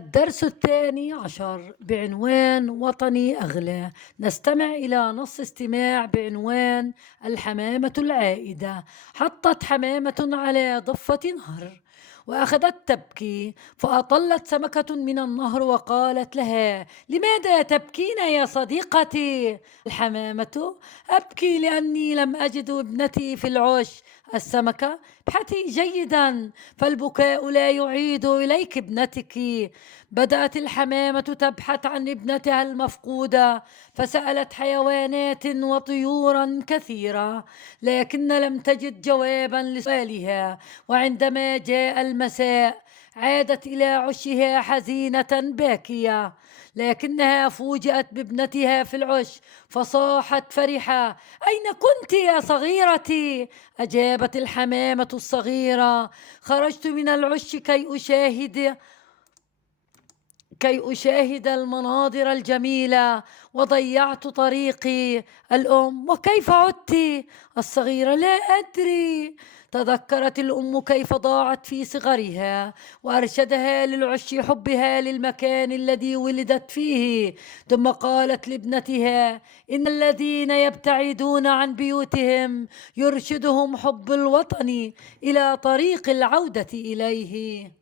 الدرس الثاني عشر بعنوان وطني أغلى. نستمع إلى نص استماع بعنوان الحمامة العائدة. حطت حمامة على ضفة نهر وأخذت تبكي، فأطلت سمكة من النهر وقالت لها: لماذا تبكين يا صديقتي؟ الحمامة: أبكي لأني لم أجد ابنتي في العش. السمكة: ابحثي جيدا، فالبكاء لا يعيد إليك ابنتك. بدأت الحمامة تبحث عن ابنتها المفقودة، فسألت حيوانات وطيورا كثيرة، لكن لم تجد جوابا لسؤالها. وعندما جاء المساء عادت إلى عشها حزينة باكية، لكنها فوجئت بابنتها في العش، فصاحت فرحة: أين كنت يا صغيرتي؟ أجابت الحمامة الصغيرة: خرجت من العش كي أشاهد المناظر الجميلة وضيعت طريقي. الأم: وكيف عدت؟ الصغيرة: لا أدري. تذكرت الأم كيف ضاعت في صغرها، وأرشدها للعش حبها للمكان الذي ولدت فيه. ثم قالت لابنتها: إن الذين يبتعدون عن بيوتهم يرشدهم حب الوطن إلى طريق العودة إليه.